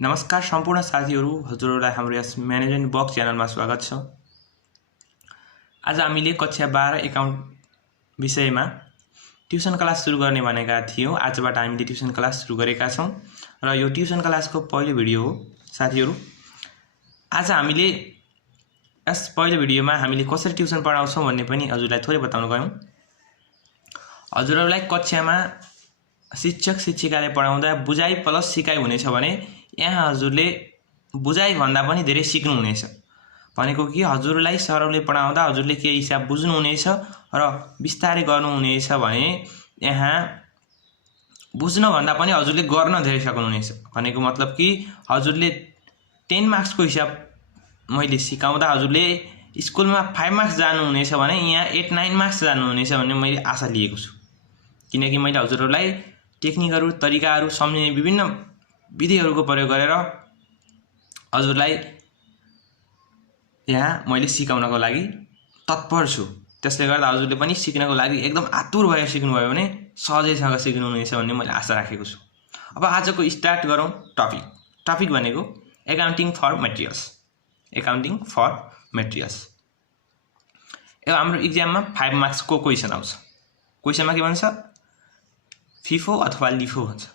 नमस्कार सम्पूर्ण साथीहरू, हजुरहरूलाई हाम्रो यस म्यानेजमेन्ट बक्स च्यानलमा स्वागत छ। आज हामीले कक्षा 12 एकाउन्ट विषयमा ट्युसन क्लास सुरु गर्ने भनेका थियौँ। आजबाट हामीले ट्युसन क्लास सुरु गरेका छौँ र यो ट्युसन क्लासको पहिलो भिडियो हो। साथीहरू, आज हामीले यस पहिलो भिडियोमा हामीले कसरी ट्युसन पढाउँछौँ भन्ने पनि हजुरलाई थोरै बताउन गयौँ। हजुरहरूलाई कक्षामा शिक्षक शिक्षिकाले पढाउँदा बुझाइ प्लस सिकाइ हुनेछ भने यहाँ हजुरले बुझाइ भन्दा पनि धेरै सिक्नु हुनेछ। भनेको कि हजुरलाई सरले पढाउँदा हजुरले के हिसाब बुझ्नु हुनेछ र विस्तारै गर्नु हुनेछ भने यहाँ बुझ्न भन्दा पनि हजुरले गर्न धेरै सक्नुहुनेछ। भनेको मतलब कि हजुरले 10 मार्क्सको हिसाब मैले सिकाउँदा हजुरले स्कुलमा 5 मार्क्स जानु हुनेछ भने यहाँ 8-9 मार्क्स जानु हुनेछ भन्ने मैले आशा लिएको छु। किनकि मैले हजुरहरूलाई टेक्निकहरू तरिकाहरू सम्झिने विभिन्न विधिहरूको प्रयोग गरेर हजुरलाई यहाँ मैले सिकाउनको लागि तत्पर छु। त्यसले गर्दा हजुरले पनि सिक्नको लागि एकदम आतुर भएर सिक्नुभयो भने सहजैसँग सिक्नुहुनेछ भन्ने मैले आशा राखेको छु। अब आजको स्टार्ट गरौँ। टपिक भनेको accounting for materials. Accounting for materials यो हाम्रो इक्जाममा 5 मार्क्सको क्वेसन आउँछ। क्वेसनमा के भन्छ? फिफो अथवा लिफो भन्छ।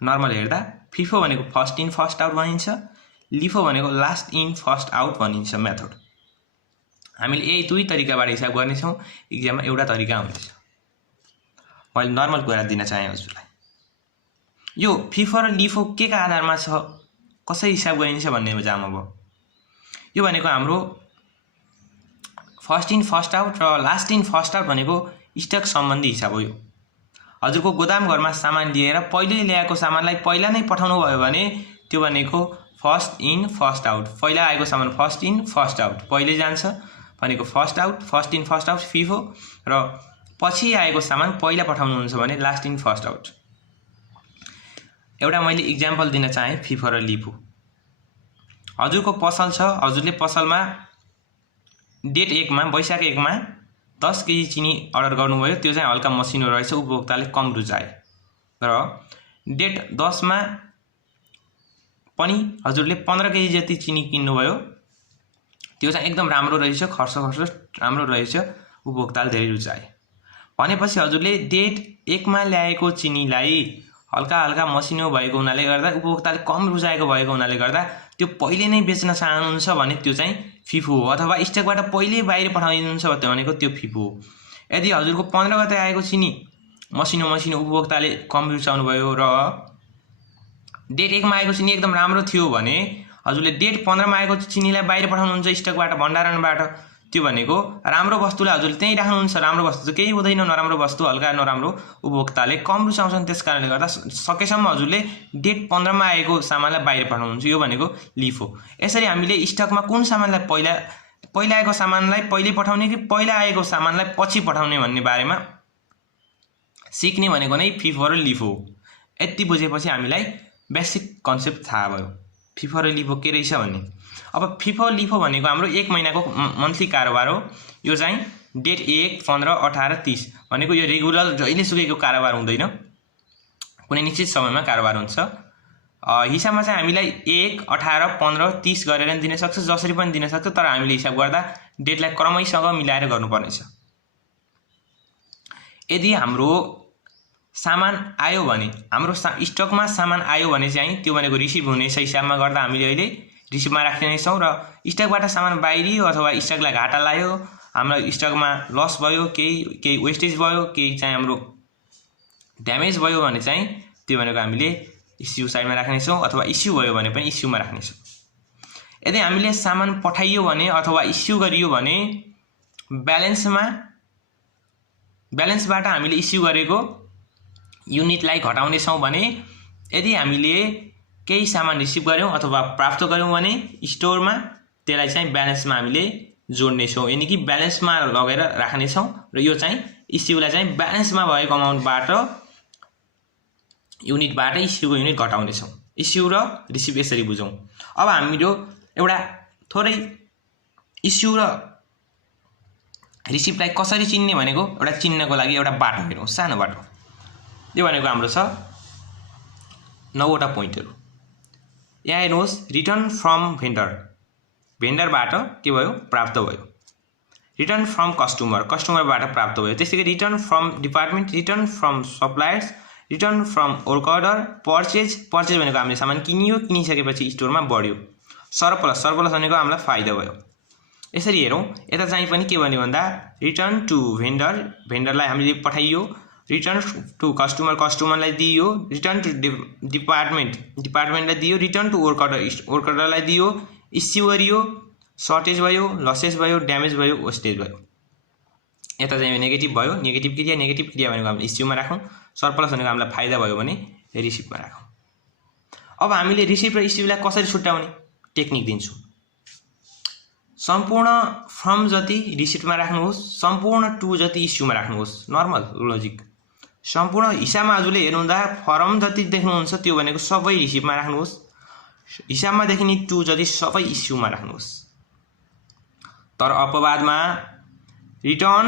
नर्मल हेर्दा फिफो भनेको फर्स्ट इन फर्स्ट आउट भनिन्छ, लिफो भनेको लास्ट इन फर्स्ट आउट भनिन्छ मेथड। हामीले यही दुई तरिकाबाट हिसाब गर्नेछौँ। इक्जाममा एउटा तरिका हुनेछ। मैले नर्मल कुरा दिन चाहे हजुरलाई। यो फिफो र लिफो के का आधारमा छ, कसरी हिसाब गरिन्छ भन्ने जाम। अब यो भनेको हाम्रो फर्स्ट इन फर्स्ट आउट र लास्ट इन फर्स्ट आउट भनेको स्टक सम्बन्धी हिसाब हो। यो हजुरको गोदाम घरमा सामान लिएर पहिले ल्याएको सामानलाई पहिला नै पठाउनु भयो भने त्यो भनेको फर्स्ट इन फर्स्ट आउट। पहिला आएको सामान फर्स्ट इन फर्स्ट आउट पहिले जान्छ भनेको first out, first in first out FIFO. र पछि आएको सामान पहिला पठाउनुहुन्छ भने लास्ट इन फर्स्ट आउट। एउटा मैले इक्जाम्पल दिन चाहे फिफो र लिफो। हजुरको पसल छ, हजुरले पसलमा डेट 1 मा वैशाख 1 मा 10 केजी चिनी अर्डर गर्नुभयो। त्यो चाहिँ हल्का मसिनो रहेछ, उपभोक्ताले कम रुचाए। र डेट 10 मा पनि हजुरले 15 केजी जति चिनी किन्नुभयो। त्यो चाहिँ एकदम राम्रो रहेछ, खर्च राम्रो रहेछ, उपभोक्ताले धेरै रुचाए। भनेपछि हजुरले डेट 1 मा ल्याएको चिनीलाई हल्का मसिनो भएको हुनाले गर्दा उपभोक्ताले कम रुचाएको भएको हुनाले गर्दा त्यो पहिले नै बेच्न चाहनुहुन्छ भने त्यो चाहिँ फिफो हो। अथवा स्टकबाट पहिले बाहिर पठाइदिनुहुन्छ भनेको त्यो फिफो हो। यदि हजुरको 15 गते आएको चिनी मसिनो उपभोक्ताले कम रुचाउनु भयो र डेट 1 मा आएको चिनी एकदम राम्रो थियो भने हजुरले डेट 15 मा आएको चिनीलाई बाहिर पठाउनुहुन्छ स्टकबाट, भण्डारणबाट। त्यो भनेको राम्रो वस्तुलाई हजुरले त्यहीँ राख्नुहुन्छ। राम्रो वस्तु चाहिँ केही हुँदैन, नराम्रो वस्तु हल्का नराम्रो उपभोक्ताले कम रुचाउँछन्। त्यस कारणले गर्दा सकेसम्म हजुरले डेट 15 मा आएको सामानलाई बाहिर पठाउनुहुन्छ। यो भनेको लिफो। यसरी हामीले स्टकमा कुन सामानलाई पहिला आएको सामानलाई पहिले पठाउने कि पहिला आएको सामानलाई पछि पठाउने भन्ने बारेमा सिक्ने भनेको नै फिफो र लिफो। यति बुझेपछि हामीलाई बेसिक कन्सेप्ट थाहा भयो फिफो र लिफो के रहेछ भन्ने। अब फिफो लिफो भनेको हाम्रो 1 महिनाको मन्थली कारोबार हो। यो चाहिँ डेट 1, 15, 18, 30 भनेको यो रेगुलर जहिले सुकैको कारोबार हुँदैन, कुनै निश्चित समयमा कारोबार हुन्छ। हिसाबमा चाहिँ हामीलाई 1, 18, 15, 30 गरेर दिन सक्छ, जसरी पनि दिन सक्छ। तर हामीले हिसाब गर्दा डेटलाई क्रमैसँग मिलाएर गर्नुपर्नेछ। यदि हाम्रो सामान आयो भने, हाम्रो स्टकमा सामान आयो भने चाहिँ त्यो भनेको रिसिभ हुनेछ। हिसाबमा गर्दा हामीले अहिले रिसिभमा राख्नेछौँ। र स्टकबाट सामान बाहिरियो अथवा स्टकलाई घाटा लाग्यो, हाम्रो स्टकमा लस भयो, केही वेस्टेज भयो, केही चाहिँ हाम्रो ड्यामेज भयो भने चाहिँ त्यो भनेको हामीले इस्यु साइडमा राख्नेछौँ अथवा इस्यु भयो भने पनि इस्युमा राख्नेछौँ। यदि हामीले सामान पठाइयो भने अथवा इस्यु गरियो भने ब्यालेन्सबाट हामीले इस्यु गरेको युनिटलाई घटाउनेछौँ भने यदि हामीले केही सामान रिसिभ गर्यौँ अथवा प्राप्त गर्यौँ भने स्टोरमा त्यसलाई चाहिँ ब्यालेन्समा हामीले जोड्नेछौँ। यानि कि ब्यालेन्समा लगेर राख्नेछौँ र यो चाहिँ इस्युलाई चाहिँ ब्यालेन्समा भएको अमाउन्टबाट युनिटबाट इस्युको युनिट घटाउनेछौँ। इस्यु र रिसिभ यसरी बुझौँ। अब हाम्रो एउटा थोरै इस्यु र रिसिभलाई कसरी चिन्ने भनेको एउटा चिन्नको लागि एउटा बाटो हेरौँ, सानो बाटो। यो भनेको हाम्रो छ 9 वटा पोइन्टहरु। यहाँ हेर्नुहोस् रिटर्न फ्रम भेन्डर, भेन्डरबाट के भयो प्राप्त भयो। रिटर्न फ्रम कस्टमर, कस्टमरबाट प्राप्त भयो। त्यसै गरी return from department, return from suppliers, return from work order, purchase, purchase भनेको हामीले सामान किनियो, किनिसकेपछि स्टोरमा बढ्यो। सरप्लस, सरप्लस भनेको हामीलाई फाइदा भयो। यसरी हेरौँ, यता चाहिँ पनि के भन्यो भन्दा रिटर्न टु भेन्डर, भेन्डरलाई हामीले पठाइयो, रिटर्न टु कस्टमर, कस्टमरलाई दियो, रिटर्न टु डिपार्टमेन्ट, डिपार्टमेन्टलाई दियो, return to work order, work अर्डरलाई दियो, इस्यु गरियो, सर्टेज भयो, लसेस भयो, ड्यामेज भयो, वेस्टेज भयो। यता चाहिँ नेगेटिभ भयो, नेगेटिभ क्रिया, नेगेटिभ क्रिया भनेको हामीले इस्युमा राखौँ, सरप्लस भनेको हामीलाई फाइदा भयो भने रिसिभमा राखौँ। अब हामीले रिसिभ र इस्युलाई कसरी छुट्याउने टेक्निक दिन्छु। सम्पूर्ण फ्रम जति रिसिभमा राख्नुहोस्, सम्पूर्ण टु जति इस्युमा राख्नुहोस्, नर्मल लजिक। सम्पूर्ण हिसाबमा हजुरले हेर्नुहुँदा फर्म जति देख्नुहुन्छ त्यो भनेको सबै रिसिभमा राख्नुहोस्, हिसाबमा देखिने टु जति सबै इस्युमा राख्नुहोस्। तर अपवादमा return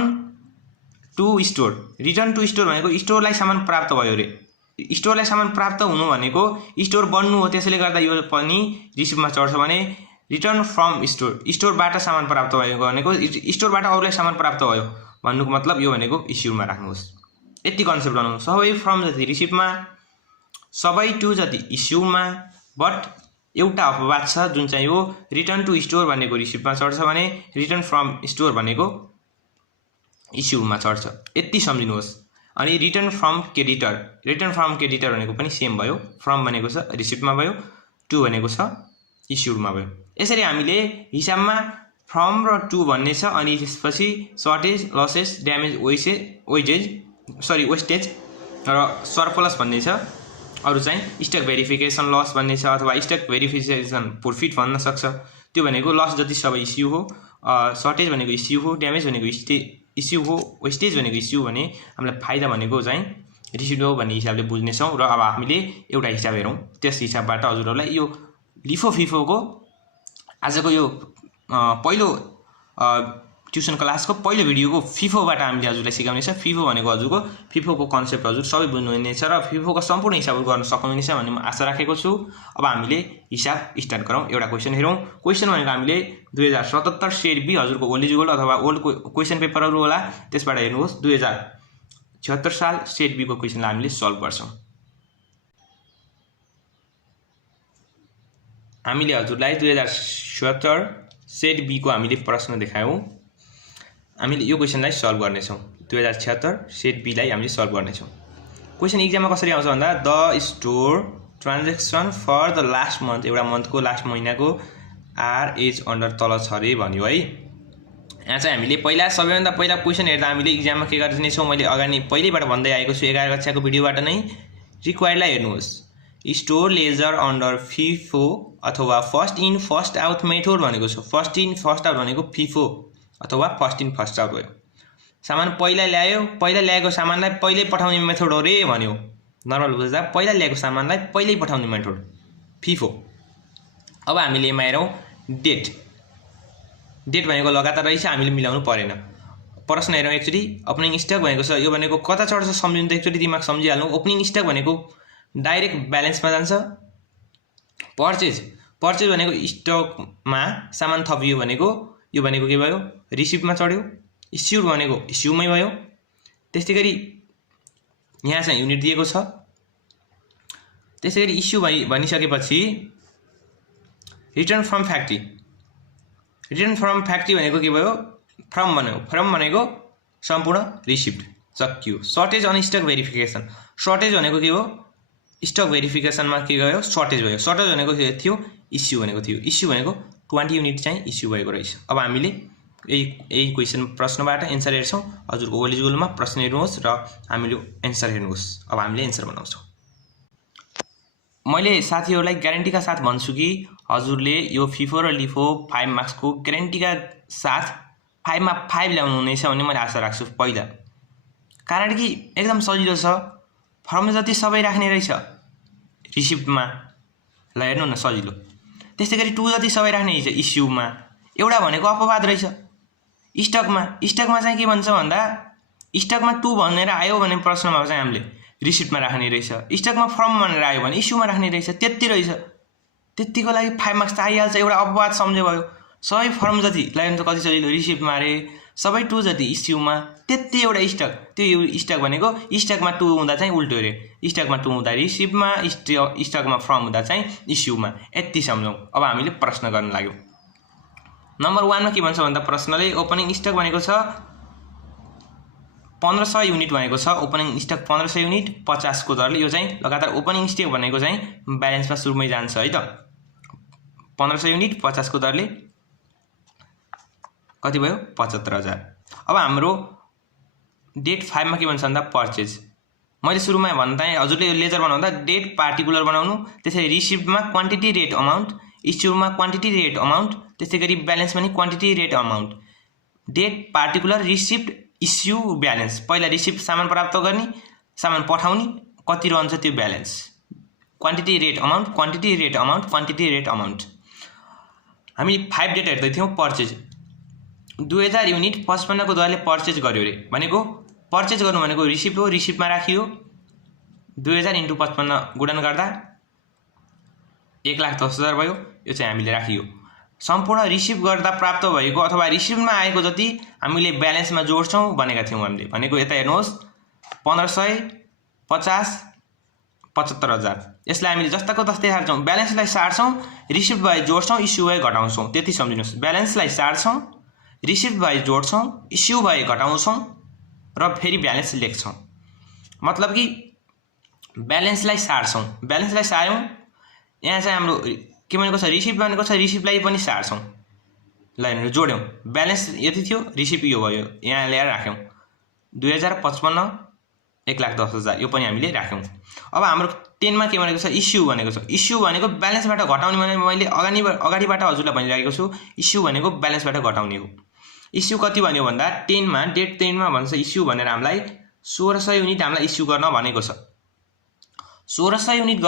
to store, return to store भनेको स्टोरलाई सामान प्राप्त भयो रे, स्टोरलाई सामान प्राप्त हुनु भनेको स्टोर बन्नु हो, त्यसैले गर्दा यो पनि रिसिभमा चढ्छ भने रिटर्न फ्रम स्टोर, स्टोरबाट सामान प्राप्त भएको भनेको स्टोरबाट अरूलाई सामान प्राप्त भयो भन्नुको मतलब यो भनेको इस्युमा राख्नुहोस्। यति कन्सेप्ट बनाउनु, सबै फ्रम जति रिसिभमा, सबै टु जति इस्युमा, बट एउटा अपवाद छ जुन चाहिँ हो रिटर्न टु स्टोर भनेको रिसिभमा चढ्छ भने रिटर्न फ्रम स्टोर भनेको इस्युमा चढ्छ। यति सम्झिनुहोस्। अनि return from creditor, return from creditor भनेको पनि सेम भयो, फ्रम भनेको छ रिसिभमा भयो, टु भनेको छ इस्युमा भयो। यसरी हामीले हिसाबमा फ्रम र टु भन्ने छ, अनि त्यसपछि सर्टेज, लसेस, ड्यामेज, वेस्टेज र सरप्लस भन्ने छ। अरू चाहिँ स्टक भेरिफिकेसन लस भन्ने छ, अथवा स्टक भेरिफिकेसन प्रॉफिट भन्न सक्छ। त्यो भनेको लस जति सबै इस्यु हो, सर्टेज भनेको इस्यु हो, ड्यामेज भनेको इस्यु हो, वेस्टेज भनेको इस्यु भने हामीलाई फाइदा भनेको चाहिँ रिसिभ हो भन्ने हिसाबले बुझ्नेछौँ। र अब हामीले एउटा हिसाब हेरौँ, त्यस हिसाबबाट हजुरहरूलाई यो लिफो फिफोको आजको यो पहिलो ट्युसन क्लासको पहिलो भिडियोको फिफोबाट हामीले हजुरलाई सिकाउनेछ। फिफो भनेको हजुरको फिफोको कन्सेप्ट हजुर सबै बुझ्नुहुनेछ र फिफोको सम्पूर्ण हिसाबहरू गर्न सक्नुहुनेछ भन्ने म आशा राखेको छु। अब हामीले हिसाब स्टार्ट गरौँ। एउटा क्वेसन हेरौँ। क्वेसन भनेको हामीले 2077 सेट बी हजुरको एलिजिबल अथवा ओल्ड क्वेसन पेपरहरू होला, त्यसबाट हेर्नुहोस् 2076 साल सेट बीको क्वेसनलाई हामीले सल्भ गर्छौँ। हामीले हजुरलाई 2077 सेट बीको हामीले प्रश्न देखायौँ। हामीले यो क्वेसनलाई सल्भ गर्नेछौँ। 2076 सेट बीलाई हामीले सल्भ गर्नेछौँ। क्वेसन इक्जाममा कसरी आउँछ भन्दा the store transaction for the last month, एउटा मन्थको लास्ट महिनाको आर एज अन्डर तल छ अरे भन्यो है। यहाँ चाहिँ हामीले पहिला सबैभन्दा पहिला क्वेसन हेर्दा हामीले इक्जाममा के गर्नेछौँ, मैले अगाडि पहिल्यैबाट भन्दै आएको छु 11 कक्षाको भिडियोबाट नै। रिक्वायर्डलाई हेर्नुहोस्, स्टोर लेजर अन्डर फिफो अथवा first in first out method भनेको छ। फर्स्ट इन फर्स्ट आउट भनेको फिफो अथवा फर्स्ट इन फर्स्ट आउट भयो। सामान पहिला ल्यायो, पहिला ल्याएको सामानलाई पहिल्यै पठाउने मेथड हो रे भन्यो। नर्मल बुझ्दा पहिला ल्याएको सामानलाई पहिल्यै पठाउने मेथड फिफो। अब हामीले यसमा हेरौँ डेट, डेट भनेको लगातार रहेछ, हामीले मिलाउनु परेन। प्रश्न हेरौँ एकचोटि। ओपनिङ स्टक भनेको छ, यो भनेको कता चढ्छ सम्झिनु त एकचोटि दिमाग सम्झिहाल्नु। ओपनिङ स्टक भनेको डाइरेक्ट ब्यालेन्समा जान्छ। पर्चेज, पर्चेज भनेको स्टकमा सामान थपियो भनेको यो भनेको के भयो रिसिभमा चढ्यो। इस्युड भनेको इस्युमै भयो। त्यस्तै गरी यहाँ चाहिँ युनिट दिएको छ। त्यसै गरी इस्यु भनिसकेपछि return from factory, return from factory भनेको के भयो फ्रम भनेको सम्पूर्ण रिसिप्ट सक्यो। सर्टेज अनि स्टक भेरिफिकेसन, सर्टेज भनेको के हो स्टक भेरिफिकेसनमा के गयो सर्टेज भयो। सर्टेज भनेको के थियो इस्यु भनेको थियो। इस्यु भनेको 20 युनिट चाहिँ इस्यु भएको रहेछ। अब हामीले यही क्वेसन प्रश्नबाट एन्सर हेर्छौँ। हजुरको एलिजिबलमा प्रश्न हेर्नुहोस् र हामीले एन्सर हेर्नुहोस्। अब हामीले एन्सर बनाउँछौँ। मैले साथीहरूलाई ग्यारेन्टीका साथ भन्छु कि हजुरले यो फिफो र लिफो 5 मार्क्सको ग्यारेन्टीका साथ 5 मा 5 ल्याउनु हुनेछ भन्ने मैले आशा राख्छु। पहिला कारण कि एकदम सजिलो छ, फर्म जति सबै राख्ने रहेछ रिसिप्टमा, ल हेर्नु न सजिलो। त्यस्तै गरी 2 जति सबै राख्ने रहेछ इस्युमा। एउटा भनेको अपवाद रहेछ स्टकमा। स्टकमा चाहिँ के भन्छ भन्दा स्टकमा 2 भनेर आयो भने प्रश्नमा चाहिँ हामीले रिसिप्टमा राख्ने रहेछ। स्टकमा फ्रम भनेर आयो भने इस्युमा राख्ने रहेछ। त्यति रहेछ। त्यतिको लागि 5 मार्क्स त आइहाल्छ। एउटा अपवाद सम्झे भयो। सबै फर्म जति लाइन त कति सजिलो रिसिप्टमा अरे सबै 2 जति इस्युमा त्यति एउटा स्टक, त्यो स्टक भनेको स्टकमा 2 हुँदा चाहिँ उल्टो रे, स्टकमा 2 हुँदा रिसिप्टमा, स्टकमा फर्म हुँदा चाहिँ इस्युमा। यति सम्झौँ। अब हामीले प्रश्न गर्न लाग्यौँ। नम्बर 1 मा के भन्छ भन्दा प्रश्नले ओपनिङ स्टक भनेको छ 1500 युनिट भनेको छ। ओपनिङ स्टक 1500 युनिट 50 को दरले, यो चाहिँ लगातार ओपनिङ स्टक भनेको चाहिँ ब्यालेन्समा सुरुमै जान्छ है त। 1500 युनिट 50 को दरले कति भयो 75000। अब हाम्रो डेट 5 मा के भन्छ भन्दा पर्चेज। मैले सुरुमा भन्दा हजुरले यो लेजर बनाउँदा डेट पार्टिकुलर बनाउनु, त्यसैले रिसिप्टमा क्वान्टिटी रेट अमाउन्ट, इस्युमा क्वान्टिटी रेट अमाउन्ट, त्यसैगरी ब्यालेन्समा नि quantity rate amount. Date particular receipt issue balance. पहिला रिसिप्ट सामान प्राप्त गर्ने, सामान पठाउने कति रहन्छ त्यो balance. Quantity rate amount, quantity rate amount, quantity rate amount. हामी 5 डेट हेर्दै थियौँ। पर्चेज 2000 युनिट 55 को दरले पर्चेज गर्यो रे भनेको पर्चेज गर्नु भनेको रिसिप्ट हो, रिसिप्टमा राखियो 2000 × 55 गुणन गर्दा 1,10,000 भयो। यो चाहिँ हामीले राखियो। सम्पूर्ण रिसिभ गर्दा प्राप्त भएको अथवा रिसिभमा आएको जति हामीले ब्यालेन्समा जोड्छौँ भनेका थियौँ हामीले। भनेको यता हेर्नुहोस् 1500 50 75000। यसलाई हामीले जस्ताको तस्तै सार्छौँ। ब्यालेन्सलाई सार्छौँ, रिसिभ भए जोड्छौँ, इस्यु भए घटाउँछौँ। त्यति सम्झिनुहोस्। ब्यालेन्सलाई सार्छौँ, रिसिभ भए जोड्छौँ, इस्यु भए घटाउँछौँ र फेरि ब्यालेन्स लेख्छौँ। मतलब कि ब्यालेन्सलाई सार्छौँ, ब्यालेन्सलाई सार्यौँ। यहाँ चाहिँ हाम्रो के भनेको छ रिसिभ भनेको छ, रिसिभलाई पनि सार्छौँ। ल हेर्नु जोड्यौँ, ब्यालेन्स यति थियो, रिसिभ यो भयो, यहाँ ल्याएर राख्यौँ 2055 1,10,000 यो पनि हामीले राख्यौँ। अब हाम्रो 10 मा के भनेको छ इस्यु भनेको छ। इस्यु भनेको ब्यालेन्सबाट घटाउने भने मैले अगाडिबाट हजुरलाई भनिरहेको छु। इस्यु भनेको ब्यालेन्सबाट घटाउने हो। इस्यु कति भन्यो भन्दा 10 मा डेट 10 मा भन्छ इस्यु भनेर हामीलाई 1600 युनिट हामीलाई इस्यु गर्न भनेको छ। 1600 युनिट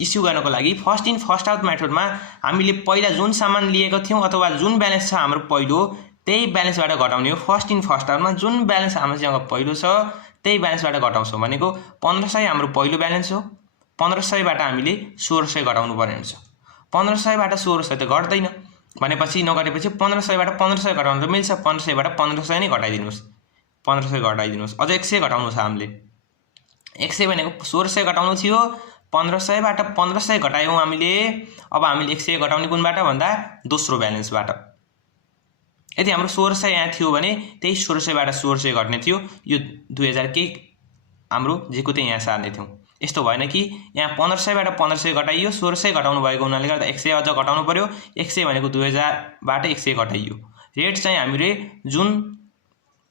इस्यु गर्नको लागि फर्स्ट इन फर्स्ट आउट मेथडमा हामीले पहिला जुन सामान लिएको थियौँ अथवा जुन ब्यालेन्स छ हाम्रो पहिलो त्यही ब्यालेन्सबाट घटाउने हो। फर्स्ट इन फर्स्ट आउटमा जुन ब्यालेन्स हामीसँग पहिलो छ त्यही ब्यालेन्सबाट घटाउँछौँ। भनेको 1500 हाम्रो पहिलो ब्यालेन्स हो। 1500 बाट हामीले 1600 घटाउनु पर्ने हुन्छ। 1500 बाट 1600 त घट्दैन भनेपछि नघटेपछि 1500 बाट 1500 घटाउन त मिल्छ। 1500 बाट 1500 नै घटाइदिनुहोस्। 1500 घटाइदिनुहोस्। अझ 100 घटाउनु छ हामीले। 100 भनेको 1600 घटाउनु थियो। 1500 बाट 1500 घटायौँ हामीले। अब हामीले 100 घटाउने कुनबाट भन्दा दोस्रो ब्यालेन्सबाट। यदि हाम्रो 1600 यहाँ थियो भने त्यही 1600 बाट 1600 घट्ने थियो। यो 2000 के हाम्रो जेको त्यही यहाँ सार्ने थियौँ। यस्तो भएन कि यहाँ 1500 बाट 1500 घटाइयो, 1600 घटाउनु भएको हुनाले गर्दा 100 अझ घटाउनु पर्यो। 100 भनेको 2000 बाट 100 घटाइयो। रेट चाहिँ हामीले जुन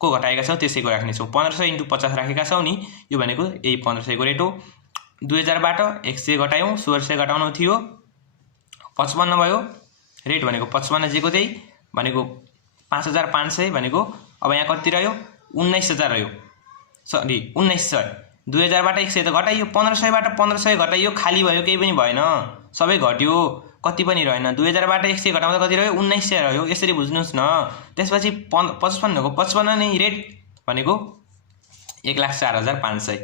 को घटाएका छौँ त्यसैको राख्नेछौँ। 1500 × 50 राखेका छौँ नि, यो भनेको यही 1500 को रेट हो। 2000 बाट 100 घटायौँ, 1600 घटाउनु थियो, 55 भयो। रेट भनेको 55 जेको त्यही भनेको 5500 भनेको अब यहाँ कति रह्यो 19000 रह्यो। सरी 1900। 2000 बाट 100 त घटाइयो, 1500 बाट 1500 घटाइयो, खाली भयो, केही पनि भएन, सबै घट्यो, कति पनि रहेन। 2000 बाट 100 घटाउँदा कति रह्यो 1900 रह्यो। यसरी बुझ्नुहोस् न। त्यसपछि 55 को 55 नै रेट भनेको 1,04,500।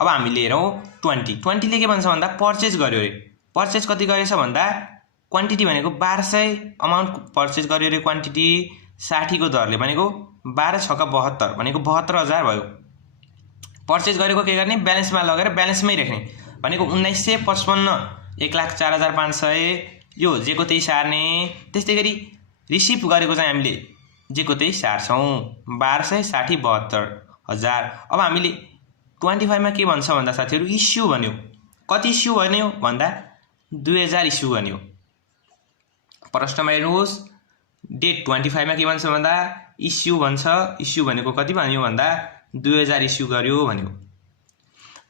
अब हामीले हेरौँ 20 ले के भन्छ भन्दा पर्चेज गर्यो रे। पर्चेज कति गरेछ भन्दा क्वान्टिटी भनेको 1200 अमाउन्ट पर्चेज गर्यो रे। क्वान्टिटी 60 को दरले भनेको 12 × 6 = 72 भनेको 72000 भयो। पर्चेज गरेको के गर्ने ब्यालेन्समा लगेर ब्यालेन्समै राख्ने भनेको 1955 1,04,500 यो जेको त्यही सार्ने। त्यस्तै गरी रिसिभ गरेको चाहिँ हामीले जेको त्यही सार्छौँ 1260 72000। अब हामीले 25 मा के भन्छ भन्दा साथीहरु इस्यु भन्यो। कति इस्यु भन्यो भन्दा 2000 इस्यु भन्यो। प्रश्नमा हेर्नुहोस् डेट 25 मा के भन्छ भन्दा इस्यु भन्छ। इस्यु भनेको कति भन्यो भन्दा 2000 इस्यु गर्यो भन्यो।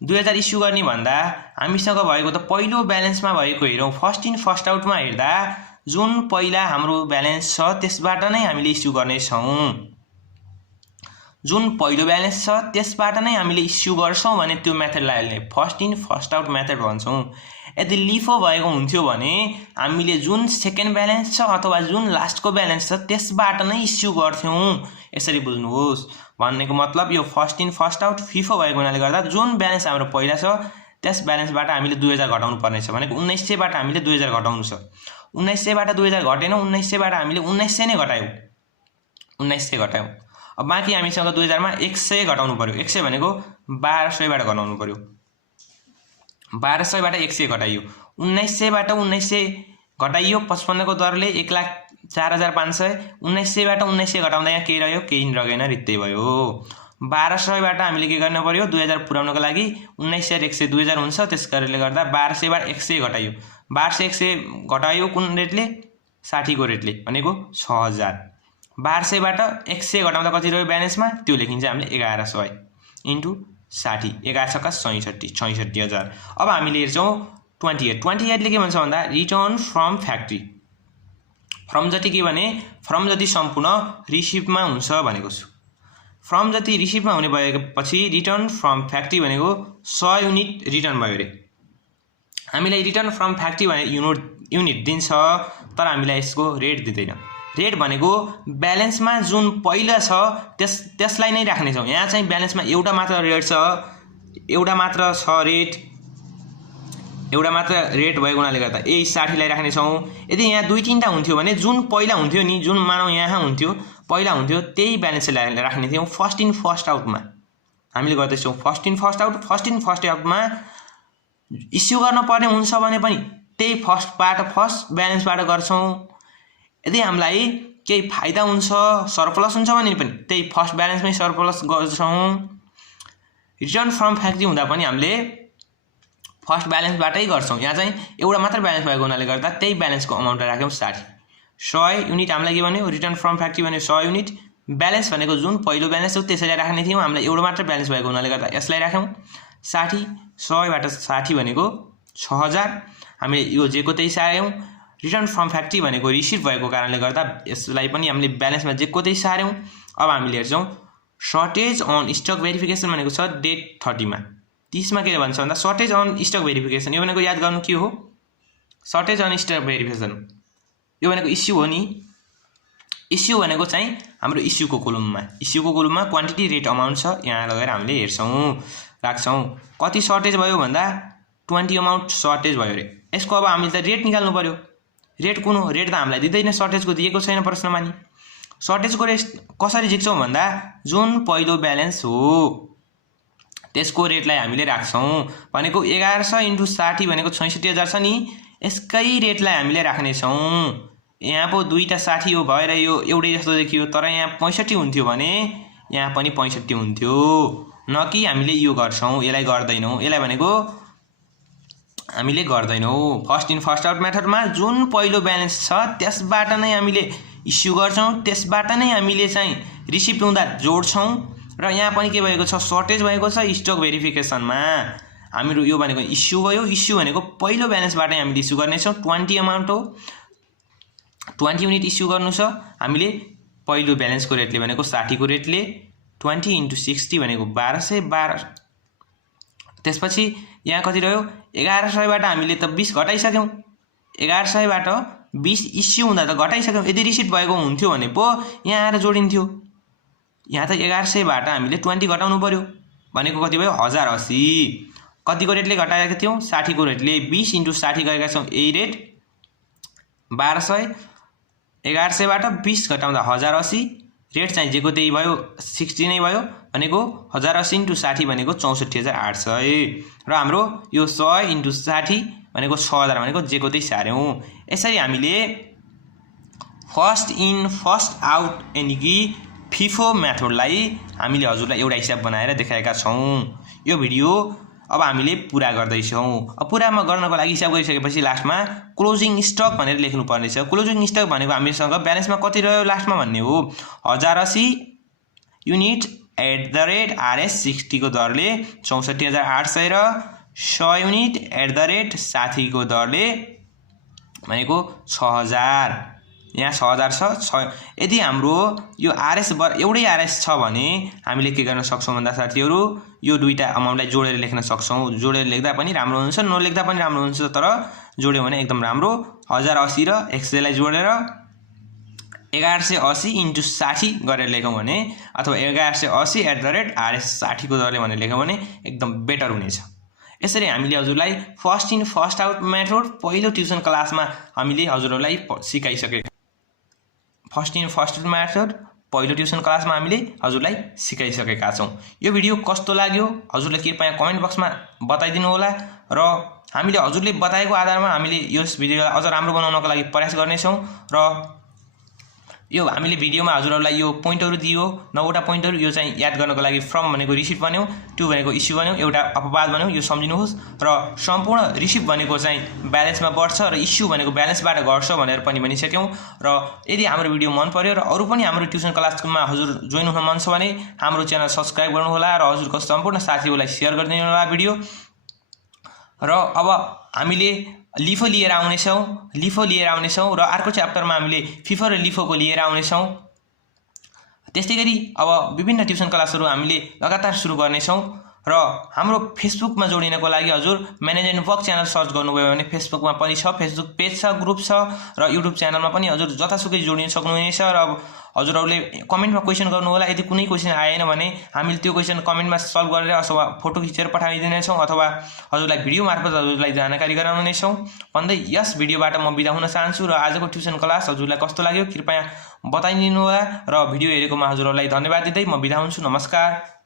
2000 इस्यु गर्ने भन्दा हामीसँग भएको त पहिलो ब्यालेन्समा भएको हेरौँ। फर्स्ट इन फर्स्ट आउटमा हेर्दा जुन पहिला हाम्रो ब्यालेन्स छ त्यसबाट नै हामीले इस्यु गर्नेछौँ। जुन पहिलो ब्यालेन्स छ त्यसबाट नै हामीले इस्यु गर्छौँ भने त्यो मेथडलाई हामीले first in first out method भन्छौँ। यदि लिफो भएको हुन्थ्यो भने हामीले जुन सेकेन्ड ब्यालेन्स छ अथवा जुन लास्टको ब्यालेन्स छ त्यसबाट नै इस्यु गर्थ्यौँ। यसरी बुझ्नुहोस्। भन्नेको मतलब यो first in first out FIFO भएको हुनाले गर्दा जुन ब्यालेन्स हाम्रो पहिला छ त्यस ब्यालेन्सबाट हामीले 2000 घटाउनु पर्ने छ भनेको 1900 बाट हामीले 2000 घटाउनु छ 1900 बाट 2000 घटेन 1900 बाट हामीले 1900 नै घटायौ 1900 घटायौ अब बाँकी हामीसँग 2000 मा 100 घटाउनु पर्यो 100 भनेको 1200 बाट घटाउनु पर्यो 1200 बाट 100 घटाइयो 1900 बाट 1900 घटाइयो 55 को दरले 1,04,500 1900 बाट 1900 घटाउँदा यहाँ के रह्यो केही रहेन रित्तै भयो 1200 बाट हामीले के गर्न पर्यो 2000 पुर्याउनको लागि 1900 र 100 2000 हुन्छ त्यसकारणले गर्दा 1200 बाट 100 घटाइयो 1200 100 घटाइयो कुन रेटले 60 को रेटले भनेको 6000 1200 बाट 100 घटाउँदा कति रह्यो ब्यालेन्समा त्यो लेखिन्छ हामीले 1100 इन्टु 60 11 छक्का 66 66000 अब हामीले हेर्छौं 28 ले के भन्छ भन्दा रिटर्न फ्रम फ्याक्ट्री फ्रम जति के भने फ्रम जति सम्पूर्ण रिसिभमा हुन्छ भनेको छु फ्रम जति रिसिभमा हुने भएपछि रिटर्न फ्रम फ्याक्ट्री भनेको 100 युनिट रिटर्न भयो रे हामीलाई रिटर्न फ्रम फ्याक्ट्री भने युनिट दिन्छ तर हामीलाई यसको रेट दिदैन रेट भनेको ब्यालेन्समा जुन पहिला छ त्यसलाई नै राख्ने छौं यहाँ चाहिँ ब्यालेन्समा एउटा मात्र रेट छ एउटा मात्र छ रेट एउटा मात्र रेट भएको हुनाले गर्दा यही 60 लाई राख्ने छौं यदि यहाँ दुई तीनटा हुन्थ्यो भने जुन पहिला हुन्थ्यो नि जुन मानौ यहाँ हुन्थ्यो पहिला हुन्थ्यो त्यही ब्यालेन्सलाई राख्ने थियौ फर्स्ट इन फर्स्ट आउटमा हामीले गर्दैछौं फर्स्ट इन फर्स्ट आउटमा इस्यु गर्न पर्ने हुन्छ भने पनि त्यही फर्स्ट ब्यालेन्सबाट गर्छौं यदि हामीलाई केही फाइदा हुन्छ सरप्लस हुन्छ भने पनि त्यही फर्स्ट ब्यालेन्समै सरप्लस गर्छौं रिटर्न फ्रम फ्याक्ट्री हुँदा पनि हामीले फर्स्ट ब्यालेन्सबाटै गर्छौं यहाँ चाहिँ एउटा मात्र ब्यालेन्स भएको हुनाले गर्दा त्यही ब्यालेन्सको अमाउन्ट राख्यौं 100 युनिट हामीलाई के भन्यो रिटर्न फ्रम फ्याक्ट्री भन्यो 100 युनिट ब्यालेन्स भनेको जुन पहिलो ब्यालेन्स हो त्यसैलाई राख्ने थियौ हामीलाई एउटा मात्र ब्यालेन्स भएको हुनाले गर्दा यसलाई राख्यौं 60 100 बाट 60 भनेको 6000 हामीले यो जेको त्यही सार्यौं रिटर्न फ्रम फ्याक्ट्री भनेको रिसिभ भएको कारणले गर्दा यसलाई पनि हामीले ब्यालेन्समा जेको त्यही सार्यौं अब हामीले हेर्छौं सर्टेज अन स्टक भेरिफिकेसन भनेको छ डेट 30 मा 30 मा के भन्छ भन्दा सर्टेज अन स्टक भेरिफिकेसन यो भनेको याद गर्नु के हो सर्टेज अन स्टक भेरिफिकेसन यो भनेको इस्यु हो नि इस्यु भनेको चाहिँ हाम्रो इस्युको कोलममा क्वान्टिटी रेट अमाउन्ट छ यहाँ लगेर हामीले हेर्छौं राख्छौं कति सर्टेज भयो भन्दा 20 अमाउन्ट सर्टेज भयो रे यसको अब हामीले त रेट निकाल्नु पर्यो रेट कुन हो रेट त हामीलाई दिदैन सर्टेजको दिएको छैन प्रश्नमा नि सर्टेजको रेट कसरी झिक्छौं भन्दा जुन पहिलो ब्यालेन्स हो त्यसको रेटलाई हामीले राख्छौं भनेको 1100 * 60 भनेको 66000 छ नि यसकै रेटलाई हामीले राख्ने छौं यहाँ पो दुईटा 60 हो भएर यो एउटै जस्तो देखियो तर यहाँ 65 हुन्थ्यो भने यहाँ पनि 65 हुन्थ्यो न कि हामीले यो गर्छौं यसलाई गर्दैनौं यसलाई भनेको हामीले गर्दैनौं फर्स्ट इन फर्स्ट आउट मेथडमा जुन पहिलो ब्यालेन्स छ त्यसबाट नै हामीले इस्यु गर्छौं त्यसबाट नै हामीले चाहिँ रिसिप्ट हुँदा जोड्छौं र यहाँ पनि के भएको छ सर्टेज भएको छ स्टक भेरिफिकेसनमा हामीहरु यो भनेको इस्यु भयो इस्यु भनेको पहिलो ब्यालेन्सबाट हामीले इस्यु गर्ने छौं 20 अमाउन्ट हो 20 युनिट इस्यु गर्नु छ हामीले पहिलो ब्यालेन्सको रेटले भनेको 60 को रेटले 20 * 60 भनेको 1212 त्यसपछि यहाँ कति रह्यो 1100 बाट हामीले त 20 घटाइसक्यौं 1100 बाट 20 इस्यु हुँदा त घटाइसक्यौं यदि रिसिट भएको हुन्थ्यो भने पो यहाँ आएर जोडिन्थ्यो यहाँ त 1100 बाट हामीले 20 घटाउनु पर्यो भनेको कति भयो 1080 कतिको रेटले घटाएका थियौ 60 को रेटले 20 * 60 गरेका छौं यही रेट 1200 1100 बाट 20 घटाउँदा 1080 रेट चाहिँ जेको त्यही भयो 60 नै भयो भनेको 1080 * 60 भनेको 64800 र हाम्रो यो 100 * 60 भनेको 6000 भनेको जेको त्यही सार्यौं यसरी हामीले फर्स्ट इन फर्स्ट आउट यानी कि फिफो मेथडलाई हामीले हजुरलाई एउटा हिसाब बनाएर देखाएका छौं यो भिडियो अब हामीले पूरा गर्दै छौं अब पूरामा गर्नको लागि हिसाब गरिसकेपछि लास्टमा क्लोजिङ स्टक भनेर लेख्नु पर्ने छ क्लोजिङ स्टक भनेको हामीसँग ब्यालेन्समा कति रह्यो लास्टमा भन्ने हो 1080 युनिट @RS60 को दरले 64800 र 100 युनिट @60 को दरले भनेको 6000 यहाँ 6000 छ यदि हाम्रो यो RS एउटै RS छ भने हामीले के गर्न सक्छौं भन्दा साथीहरु यो दुईटा अमाउन्टलाई जोडेर लेख्न सक्छौं जोडेर लेख्दा पनि राम्रो हुन्छ नलेख्दा पनि राम्रो हुन्छ तर जोड्यो भने एकदम राम्रो 1080 र 100 लाई जोडेर 1180 * 60 गरेर लेखौं भने अथवा 1180 @RS60 को दरले भनेर लेखौं भने एकदम बेटर हुनेछ यसरी हामीले हजुरलाई first in first out method पहिलो ट्युसन क्लासमा हामीले हजुरहरूलाई सिकाइसकेका first in first out method पहिलो ट्युसन क्लासमा हामीले हजुरलाई सिकाइसकेका छौं। यो भिडियो कस्तो लाग्यो हजुरले कृपया कमेन्ट बक्समा बताइदिनु होला र हामीले हजुरले बताएको आधारमा हामीले यस भिडियोलाई अझ राम्रो बनाउनको लागि प्रयास गर्नेछौं र यो हामीले भिडियोमा हजुरहरूलाई यो पोइन्टहरु दियो 9वटा पोइन्टहरु यो चाहिँ याद गर्नको लागि फ्रम भनेको रिसिभ बन्यो, टु भनेको इस्यु बन्यो, एउटा अपवाद बन्यो, यो सम्झिनुहोस् र सम्पूर्ण रिसिभ भनेको चाहिँ ब्यालेन्समा बढ्छ र इस्यु भनेको ब्यालेन्सबाट घट्छ भनेर पनि भनिसक्यौं र यदि हाम्रो भिडियो मन पर्यो र अरु पनि हाम्रो ट्युसन क्लासमा हजुर जोइन हुन मन छ भने हाम्रो च्यानल सब्स्क्राइब गर्नु होला र हजुरको सम्पूर्ण साथीहरूलाई शेयर गरिदिनु होला भिडियो र अब हामीले लिफो लिएर आउनेछौं र अर्को च्याप्टरमा हामीले फिफो र लिफोको लिएर आउनेछौं। त्यस्तैगरी अब विभिन्न ट्युसन क्लासहरु हामीले लगातार सुरु गर्नेछौं र हाम्रो फेसबुकमा जोडिनको लागि हजुर manage and work channel search गर्नुभयो भने फेसबुकमा पनि छ, फेसबुक पेज छ, ग्रुप छ र युट्युब च्यानलमा पनि हजुर जतासुकै जोडिन सक्नुहुनेछ र हजुरहरूले कमेन्टमा क्वेशन गर्नु होला। यदि कुनै क्वेशन आएन भने हामीले त्यो क्वेशन कमेन्टमा सल्भ गरेर अथवा फोटो खिचेर पठाइदिनेछौं अथवा हजुरलाई भिडियो मार्फत हजुरलाई जानकारी गराउनेछौं भन्दै यस भिडियोबाट म बिदा हुन चाहन्छु र आजको ट्युसन क्लास हजुरलाई कस्तो लाग्यो कृपया बताइदिनु होला र भिडियो हेरेकोमा हजुरहरूलाई धन्यवाद दिँदै म बिदा हुन्छु। नमस्कार।